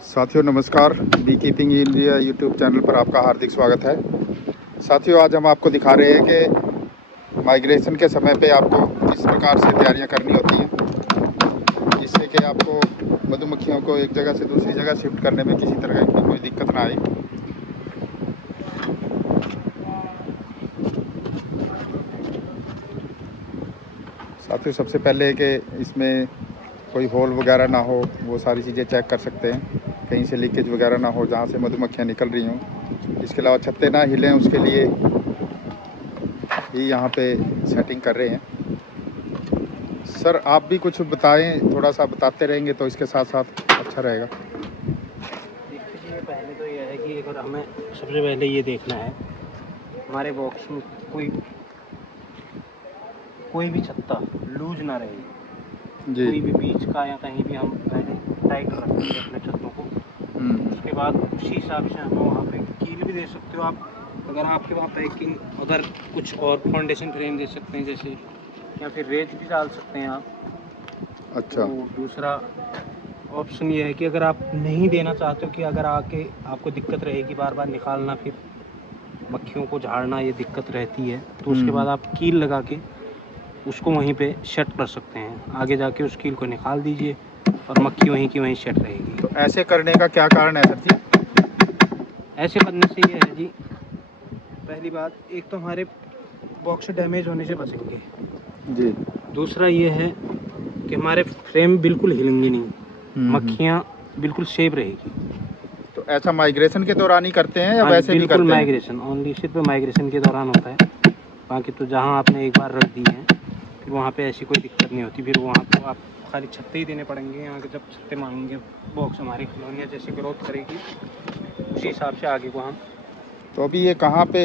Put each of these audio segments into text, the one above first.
साथियों नमस्कार, bee keeping India YouTube channel पर आपका हार्दिक स्वागत है। साथियों आज हम आपको दिखा रहे हैं कि माइग्रेशन के समय पे आपको किस प्रकार से तैयारियां करनी होती हैं जिससे कि आपको मधुमक्खियों को एक जगह से दूसरी जगह शिफ्ट करने में किसी तरह की कोई दिक्कत ना आए। साथियों सबसे पहले कि इसमें कोई होल वगैरह ना हो, वो सारी चीज़ें चेक कर सकते हैं, कहीं से लीकेज वगैरह ना हो जहाँ से मधुमक्खियाँ निकल रही हों। इसके अलावा छत्ते ना हिलें उसके लिए ही यहाँ पे सेटिंग कर रहे हैं। सर आप भी कुछ बताएं, थोड़ा सा बताते रहेंगे तो इसके साथ साथ अच्छा रहेगा। देखिए पहले तो यह है कि अगर हमें सबसे पहले ये देखना है हमारे बॉक्स में कोई भी छत्ता लूज ना रहे, कोई भी बीच का या कहीं भी हम पहले टाइट रखेंगे अपने छत्तों को। उसके बाद उसी हिसाब से हमें वहाँ पे कील भी दे सकते हो आप, अगर आपके वहाँ पैकिंग अगर कुछ और फाउंडेशन फ्रेम दे सकते हैं जैसे, या फिर रेज भी डाल सकते हैं आप। अच्छा। तो दूसरा ऑप्शन ये है कि अगर आप नहीं देना चाहते हो कि अगर आके आपको दिक्कत रहेगी बार बार निकालना, फिर मक्खियों को झाड़ना, ये दिक्कत रहती है, तो उसके बाद आप कील लगा के उसको वहीं पे सेट कर सकते हैं। आगे जाके उस कील को निकाल दीजिए और मक्खी वहीं की वहीं सेट रहेगी। तो ऐसे करने का क्या कारण है सर जी? ऐसे करने से ये है जी, पहली बात एक तो हमारे बॉक्स डैमेज होने से बचेंगे जी। दूसरा ये है कि हमारे फ्रेम बिल्कुल हिलेंगे नहीं, मक्खियाँ बिल्कुल सेफ रहेगी। तो ऐसा माइग्रेशन के दौरान ही करते हैं या वैसे भी करते हैं? माइग्रेशन ओनली सिर्फ माइग्रेशन के दौरान होता है, बाकी तो जहाँ आपने एक बार रख दी है फिर वहाँ पे ऐसी कोई दिक्कत नहीं होती। फिर वहाँ को आप खाली छत्ते ही देने पड़ेंगे। यहाँ के जब छत्ते मांगेंगे बॉक्स हमारी कॉलोनियाँ जैसे ग्रोथ करेगी उसी हिसाब से आगे को हम। तो अभी ये कहाँ पे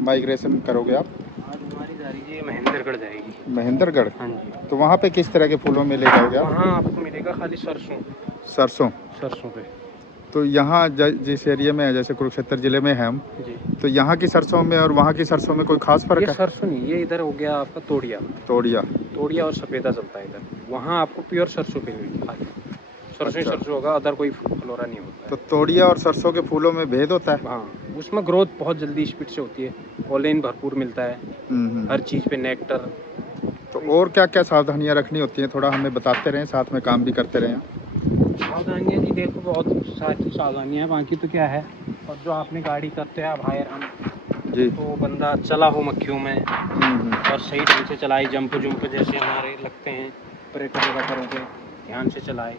माइग्रेशन करोगे आप? आज हमारी जा रही है महेंद्रगढ़ जाएगी। महेंद्रगढ़? हाँ जी। तो वहाँ पे किस तरह के फूलों में ले जाओगे आप? वहाँ आपको मिलेगा खाली सरसों। सरसों पे। तो यहाँ जिस एरिया में है, जैसे कुरुक्षेत्र जिले में है हम जी, तो यहाँ की सरसों में और वहाँ की सरसों में कोई खास फर्क ये है? सरसों नहीं, ये इधर हो गया आपका तोड़िया और सफ़ेदा चलता है इधर। वहाँ आपको प्योर सरसों मिलेगी, खाली सरसों ही सरसों होगा, अदर कोई फ्लोरा नहीं होता है। तो तोड़िया और सरसों के फूलों में भेद होता है? हाँ, उसमें ग्रोथ बहुत जल्दी स्पीड से होती है, ऑलेन भरपूर मिलता है, हर चीज़ पे नेक्टर। तो और क्या क्या सावधानियाँ रखनी होती हैं, थोड़ा हमें बताते रहें, साथ में काम भी करते रहें। सावधानियाँ जी देखो बहुत सारी सावधानियाँ, बाकी तो क्या है, और जो आपने गाड़ी करते हैं आप हायर हम जी, तो बंदा चला हो मक्खियों में और सही ढंग से चलाए, जंप जैसे हमारे लगते हैं ऑपरेटर वगैरह हो गए, ध्यान से चलाए,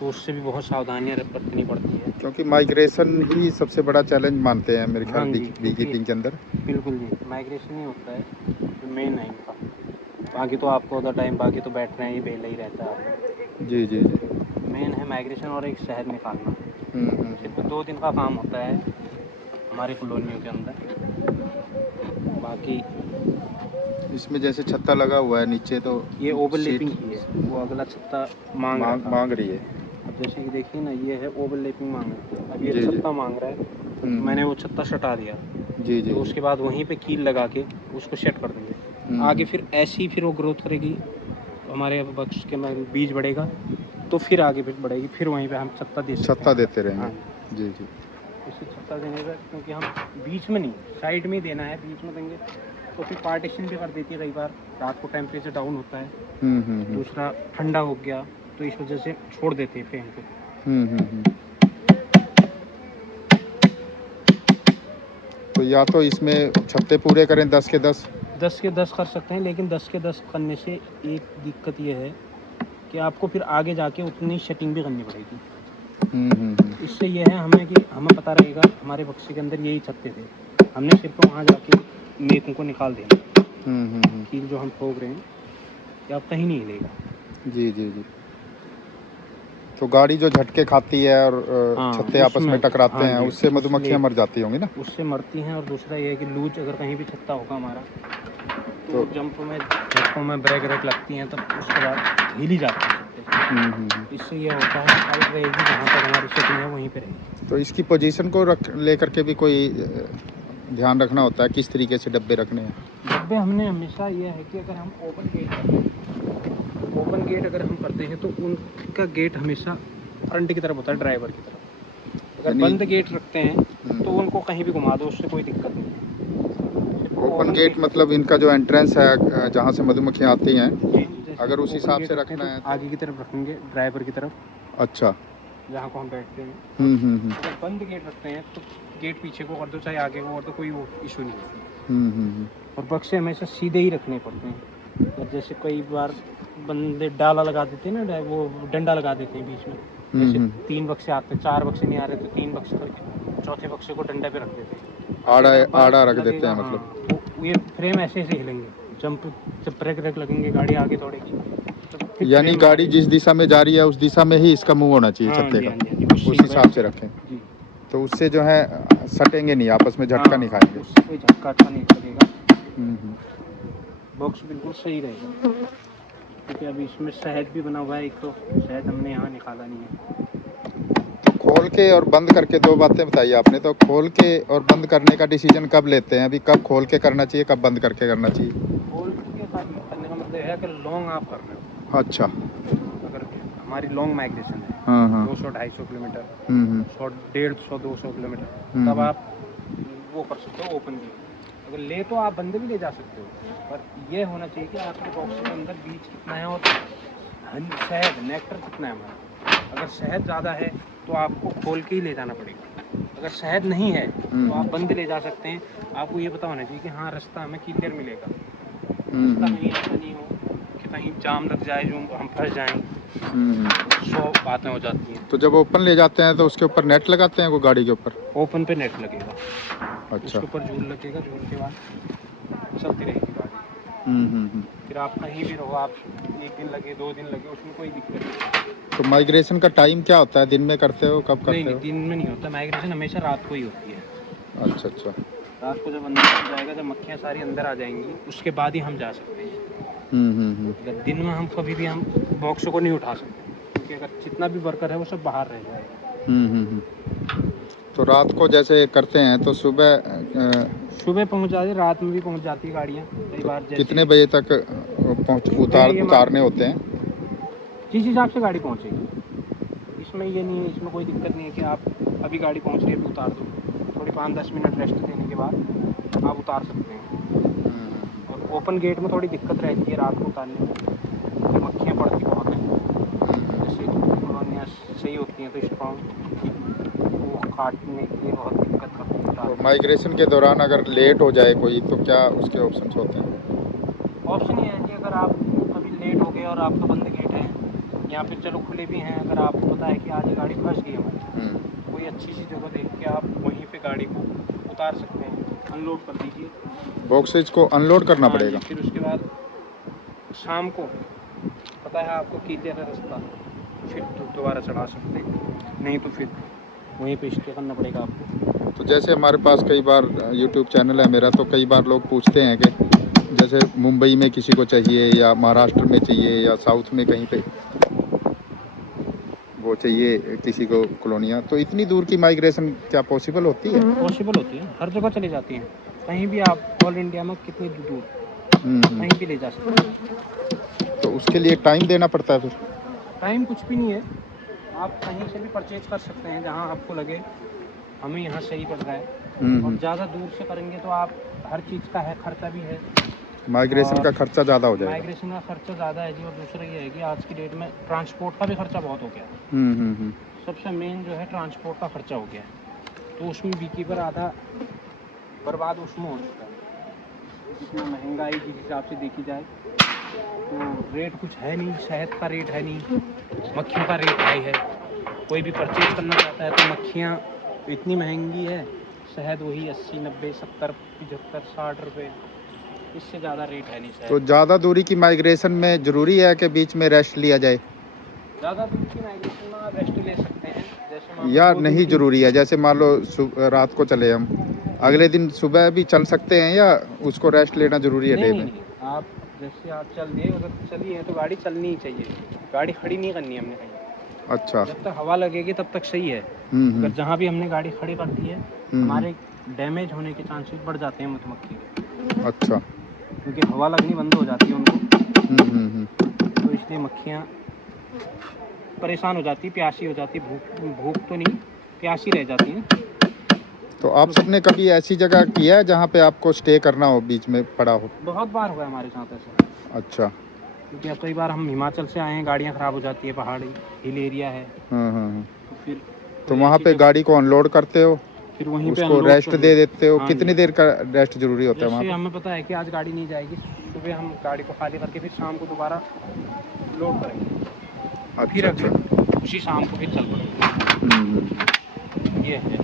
तो उससे भी बहुत सावधानियाँ बरतनी पड़ती है। क्योंकि माइग्रेशन ही सबसे बड़ा चैलेंज मानते हैं मेरे ख्याल बी कीपिंग के अंदर। बिल्कुल जी, माइग्रेशन ही होता है जो मेन है इनका, बाकी तो आपको अदर टाइम बाकी तो बैठ रहे हैं, ये बेला ही रहता है। जी जी जी। मेन है माइग्रेशन और एक शहद निकालना। सिर्फ 2 दिन का काम होता है हमारी कॉलोनियों के अंदर। बाकी इसमें जैसे छत्ता लगा हुआ है नीचे, तो ये ओवरलैपिंग की है, वो अगला छत्ता मांग रही है। अब जैसे कि देखिए ना, ये है ओवरलैपिंग मांग रही है, अब ये जी, छत्ता मांग रहा है, तो मैंने वो छत्ता सटा दिया। जी जी। तो उसके बाद वहीं पे कील लगा के उसको सेट कर देंगे। आगे फिर ऐसी फिर वो ग्रोथ करेगी, हमारे बक्स के में बीज बढ़ेगा, तो फिर आगे फिर बढ़ेगी, फिर वहीं पे हम छत्ता देते रहेंगे। हाँ, जी जी। इसे छत्ता देने का, क्योंकि हम बीच में नहीं साइड में ही देना है, बीच में देंगे तो फिर पार्टीशन भी कर देती है कई बार, रात को टेम्परेचर डाउन होता है। दूसरा ठंडा हो गया तो इस वजह से छोड़ देते हैं फैन को। तो या तो इसमें छत्ते पूरे करें 10 के 10 कर सकते हैं, लेकिन 10 के 10 करने से एक दिक्कत ये है कि आपको फिर आगे जाके उतनी सेटिंग भी करनी पड़ेगी। इससे ये है हमें कि हमें पता रहेगा हमारे बक्से के अंदर यही छत्ते थे, हमने सिर्फ वहाँ जाके मेकों को निकाल देना। कील जो हम ठोक रहे हैं कि अब कहीं नहीं हिलेगा। जी जी जी। तो गाड़ी जो झटके खाती है और छत्ते आपस में टकराते हैं, उससे मधुमक्खियाँ मर जाती होंगी ना? उससे मरती हैं, और दूसरा ये है कि लूज अगर कहीं भी छत्ता होगा हमारा तो झटकों में ब्रेक लगती हैं, तब उसके बाद हिल ही जाते हैं छत्ते। इससे ये होता है टाइट रहेगी, जहाँ पर हमारी सेटिंग है वहीं पे रहेगी। तो इसकी पोजीशन को लेकर के भी कोई ध्यान रखना होता है, किस तरीके से डब्बे रखने हैं? डब्बे हमने हमेशा ये है कि अगर हम ओपन गेट अगर हम करते हैं तो उनका गेट हमेशा फ्रंट की तरफ होता है, ड्राइवर की तरफ। अगर यानी- बंद गेट रखते हैं तो उनको कहीं भी घुमा दो, उससे कोई दिक्कत नहीं है। ओपन गेट मतलब इनका जो एंट्रेंस है जहाँ से मधुमक्खियाँ आती हैं, जैसे अगर उस open हिसाब gate से रखते रखना हैं है तो तो- आगे की तरफ रखेंगे, ड्राइवर की तरफ, अच्छा। जहाँ को हम बैठते हैं। हम्म। अगर बंद गेट रखते हैं तो गेट पीछे को कर दो चाहे आगे को कर दो, कोई वो इशू नहीं है। हम्म। और बक्से हमेशा सीधे ही रखने पड़ते हैं। और जैसे कई बार बंदे डाला लगा देते हैं ना, वो डंडा लगा देते हैं बीच में। जैसे 3 बक्से आते हैं, 4 बक्से नहीं आ रहे तो 3 बक्से करके चौथे बक्से को डंडे पे रख देते हैं। आड़ा रख देते लगेगा, हैं हाँ, मतलब। वो ये फ्रेम ऐसे ऐसे हिलेंगे, जब ब्रेक लगेंगे गाड़ी आगे दौड़ेगी तो फिर यानी फ्रेम गाड़ी हमारे- जिस दिशा में जा रही है उस दिशा में ही इसका मूव होना चाहिए, हाँ छत्ते जी, का। हाँ जी, हाँ जी, उस हिसाब से रखें जी। तो उससे जो है सटेंगे नहीं, आपस में झटका नहीं हाँ, खाएंगे। उससे कोई झटका नहीं लगेगा। हम्म। बॉक्स बिल्कुल सही रहेगा, क्योंकि अभी इसमें शहद भी बना हुआ है एक, तो शहद हमने यहाँ निकाला नहीं है। तो खोल के और बंद करके दो बातें बताइए आपने, तो खोल के और बंद करने का डिसीजन कब लेते हैं? अभी कब खोल के करना चाहिए, कब बंद करके करना चाहिए? होल के करने का मतलब है कि लॉन्ग आप कर रहे हो, अच्छा। अगर हमारी लॉन्ग माइग्रेशन है, हाँ। 200-250 किलोमीटर, हम्म 100-150-200 किलोमीटर, हम्म, तब आप वो कर सकते हो ओपन भी। अगर ले तो आप बंदे भी ले जा सकते हो, पर ये होना चाहिए कि आपके बॉक्स के अंदर बीज कितना है और शहद नेक्टर कितना है हमारा। अगर शहद ज़्यादा है तो आपको खोल के ही ले जाना पड़ेगा, अगर शहद नहीं है तो आप बंद ले जा सकते हैं। आपको ये पता होना चाहिए कि हाँ रास्ता हमें क्लियर मिलेगा, रास्ता कहीं ऐसा नहीं हो कि कहीं जाम लग जाए जो हम फंस जाएं, 100 बातें हो जाती हैं। तो जब ओपन ले जाते हैं तो उसके ऊपर नेट लगाते हैं वो गाड़ी के ऊपर? ओपन पे नेट लगेगा, अच्छा। उसके ऊपर झूल लगेगा, झूल के बाद चलती रहेगी गाड़ी। फिर आप कहीं भी रहो, आप 1 दिन लगे 2 दिन लगे, उसमें कोई दिक्कत नहीं। तो माइग्रेशन का टाइम क्या होता है? दिन में करते हो, कब करते नहीं, हो? दिन में नहीं होता माइग्रेशन, हमेशा रात को ही होती है। अच्छा। रात को जब अंदर आ जाएगा, जब मक्खियाँ सारी अंदर आ जाएंगी, उसके बाद ही हम जा सकते हैं। अगर दिन में हम कभी भी हम बॉक्स को नहीं उठा सकते, क्योंकि अगर जितना भी वर्कर है वो सब बाहर रह जाएगा। तो रात को जैसे करते हैं तो सुबह पहुंच जाती है, रात में भी पहुंच जाती है गाड़ियाँ कई बार। जैसे कितने बजे तक उतारने होते हैं? जिस हिसाब से गाड़ी पहुंचेगी, इसमें ये नहीं है, इसमें कोई दिक्कत नहीं है कि आप अभी गाड़ी पहुंच रही है अभी उतार दो, थोड़ी 5-10 मिनट रेस्ट देने के बाद आप उतार सकते हैं। और ओपन गेट में थोड़ी दिक्कत रहती है रात को उतारने में, क्योंकि मक्खियाँ पड़ती बहुत हैं, जैसे कॉलोनियाँ सही होती हैं तो स्ट्रॉन्ग, वो काटने के लिए बहुत दिक्कत करती है। तो माइग्रेशन के दौरान अगर लेट हो जाए कोई तो क्या उसके ऑप्शंस होते हैं? ऑप्शन ये है कि अगर आप कभी लेट हो गए और आपका बंद गेट है, या फिर चलो खुले भी हैं, अगर आपको पता है कि आज ये गाड़ी फंस गई हमारी, कोई अच्छी सी जगह देख के आप वहीं पे गाड़ी को उतार सकते हैं, अनलोड कर दीजिए। बॉक्सेज को अनलोड करना हाँ जी, पड़ेगा? फिर उसके बाद शाम को पता है आपको क्लियर है रास्ता, फिर दोबारा चढ़ा सकते हैं, नहीं तो फिर वहीं पे स्टे करना पड़ेगा आपको। तो जैसे हमारे पास कई बार यूट्यूब चैनल है मेरा, तो कई बार लोग पूछते हैं कि जैसे मुंबई में किसी को चाहिए या महाराष्ट्र में चाहिए या साउथ में कहीं पे वो चाहिए किसी को कॉलोनियाँ, तो इतनी दूर की माइग्रेशन क्या पॉसिबल होती है? पॉसिबल होती है, हर जगह चली जाती हैं, कहीं भी आप ऑल इंडिया में कितनी दूर कहीं भी ले जा सकते हैं। तो उसके लिए टाइम देना पड़ता है फिर? टाइम कुछ भी नहीं है, आप कहीं से भी परचेज कर सकते हैं, जहाँ आपको लगे हमें यहाँ सही पड़ रहा है। और ज़्यादा दूर से करेंगे तो आप हर चीज़ का है, खर्चा भी है, माइग्रेशन का खर्चा ज़्यादा हो जाएगा? माइग्रेशन का खर्चा ज़्यादा है जी। और दूसरा ये है कि आज की डेट में ट्रांसपोर्ट का भी खर्चा बहुत हो गया है। सबसे मेन जो है ट्रांसपोर्ट का खर्चा हो गया है, तो उसमें बीकी पर आधा बर्बाद उसमें हो चुका है। जितना महंगाई जिस हिसाब से देखी जाए तो रेट कुछ है नहीं, शहद का रेट है नहीं, मक्खियों का रेट हाई है। कोई भी परचेज करना चाहता है तो मक्खियाँ इतनी महंगी है, शहद वही 80, 90, 70, 75, 60 रुपये, इससे ज़्यादा रेट है नहीं शहद। तो ज़्यादा दूरी की माइग्रेशन में ज़रूरी है कि बीच में रेस्ट लिया जाए? ज़्यादा दूर की माइग्रेशन में आप रेस्ट ले सकते हैं, जैसे मान लो या 2 दिन नहीं की- ज़रूरी है? जैसे मान लो रात को चले हम, अगले दिन सुबह भी चल सकते हैं या उसको रेस्ट लेना ज़रूरी है डे में? नहीं, आप जैसे आप चल दिए, अगर चली है तो गाड़ी चलनी ही चाहिए, गाड़ी खड़ी नहीं करनी है हमने कहीं। अच्छा। जब तक हवा लगेगी तब तक सही है। अगर जहाँ भी हमने गाड़ी खड़ी कर दी है, हमारे डैमेज होने के चांसेस बढ़ जाते हैं मधुमक्खी के। अच्छा। क्योंकि हवा लगनी बंद हो जाती है उनको, तो इसलिए मक्खियाँ परेशान हो जाती है, प्यासी हो जाती है, भूख तो नहीं, प्यासी रह जाती है। तो आप सबने कभी ऐसी जगह किया है जहाँ पे आपको स्टे करना हो, बीच में पड़ा हो? बहुत बार हुआ है हमारे साथ ऐसा। अच्छा। क्योंकि अब कई बार हम हिमाचल से आए हैं, गाड़ियाँ ख़राब हो जाती है, पहाड़ी हिल एरिया है, तो फिर तो कोई वहाँ ऐसी पे जगह गाड़ी को अनलोड करते हो, फिर वहीं पे उसको अनलोड रेस्ट कर दे देते हो? हाँ कितनी जी। देर का रेस्ट जरूरी होता है वहाँ जैसे पे? हमें पता है कि आज गाड़ी नहीं जाएगी, सुबह हम गाड़ी को खाली करके फिर शाम को दोबारा लोड करेंगे, फिर अच्छा अच्छा। अगले उसी शाम को फिर चल पड़ेंगे। हम्म। ये है,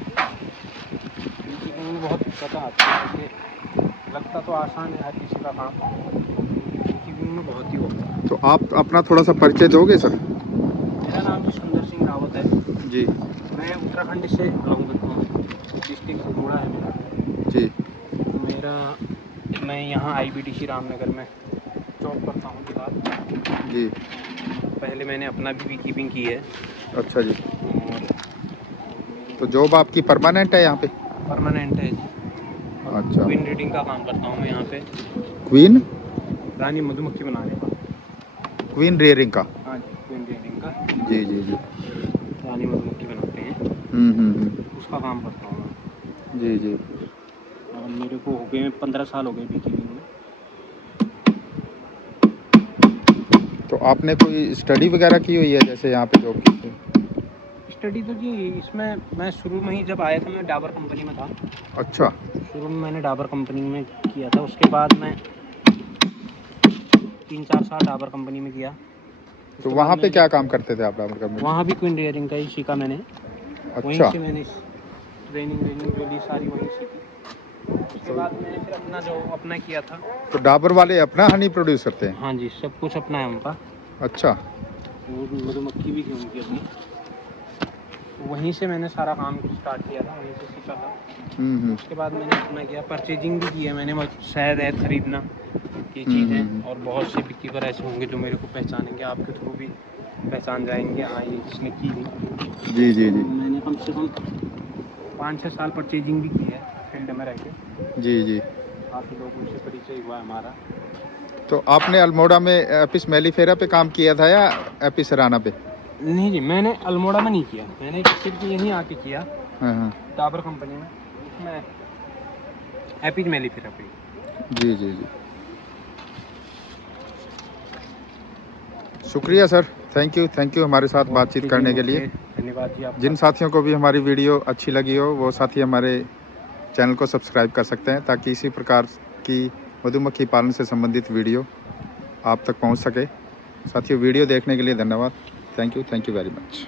बहुत दिक्कत आती है। ये लगता तो आसान है हर किसी का काम, लेकिन में बहुत ही होता है। तो आप अपना थोड़ा सा परिचय दोगे सर? मेरा नाम जी सुंदर सिंह रावत है जी। मैं उत्तराखंड से बिलोंग करता हूँ, डिस्ट्रिक्ट अल्मोड़ा है मेरा जी। मैं यहाँ IBTC रामनगर में जॉब करता हूँ फिलहाल जी। पहले मैंने अपना भी बी कीपिंग की है। अच्छा जी। और तो जॉब आपकी परमानेंट है यहाँ पे? परमानेंट है जी। अच्छा। क्वीन रीडिंग का काम करता हूँ मैं यहाँ पे, क्वीन रानी मधुमक्खी बनाने का। क्वीन रेयरिंग का? हाँ जी, क्वीन रीडिंग का, जी जी जी। रानी मधुमक्खी बनाते हैं, उसका काम करता हूँ मैं। जी जी। और मेरे को हो गए 15 साल हो गए बी कीपिंग में। तो आपने कोई स्टडी वगैरह की हुई है जैसे यहाँ पे जॉब की? स्टडी तो जी इसमें मैं शुरू में ही जब आया था मैं डाबर कंपनी में था। अच्छा। शुरू में मैंने डाबर कंपनी में किया था, उसके बाद मैं 3-4 साल डाबर कंपनी में किया। तो वहाँ पे क्या काम करते थे आप डाबर कंपनी में? वहाँ भी क्वीन रेयरिंग का ही सीखा मैंने। वहीं अच्छा। से मैंने ट्रेनिंग जो ली सारी वहीं सीखी। उसके बाद मैंने फिर अपना जो अपना किया था। तो डाबर वाले अपना हनी प्रोड्यूस करते हैं? हाँ जी, सब कुछ अपना है उनका। अच्छा। वो मधुमक्खी भी थी उनकी अपनी, वहीं से मैंने सारा काम स्टार्ट किया था, वहीं से सीखा था। उसके बाद मैंने अपना किया, परचेजिंग भी की है मैंने, शहद है खरीदना की चीज़ें। और बहुत से बिक्कीपर ऐसे होंगे जो मेरे को पहचानेंगे, आपके थ्रू भी पहचान जाएंगे, हाँ ये जिसने की थी। जी जी जी। मैंने कम से कम 5-6 साल परचेजिंग भी की है फील्ड में रह के। जी जी। काफ़ी लोगों से परिचय हुआ है हमारा। तो आपने अल्मोड़ा में एपिस मेलिफेरा पे काम किया था या एपिस सराना पे? नहीं जी, मैंने अल्मोड़ा में नहीं किया, मैंने सिर्फ यहीं आके किया हाँ। डाबर कंपनी में, उसमें एपिज मेलिफेरा पे। जी जी जी। शुक्रिया सर, थैंक यू हमारे साथ बातचीत करने के लिए। धन्यवाद जी आपका। जिन साथियों को भी हमारी वीडियो अच्छी लगी हो वो साथी हमारे चैनल को सब्सक्राइब कर सकते हैं, ताकि इसी प्रकार की मधुमक्खी पालन से संबंधित वीडियो आप तक पहुंच सके। साथियों, वीडियो देखने के लिए धन्यवाद। Thank you very much.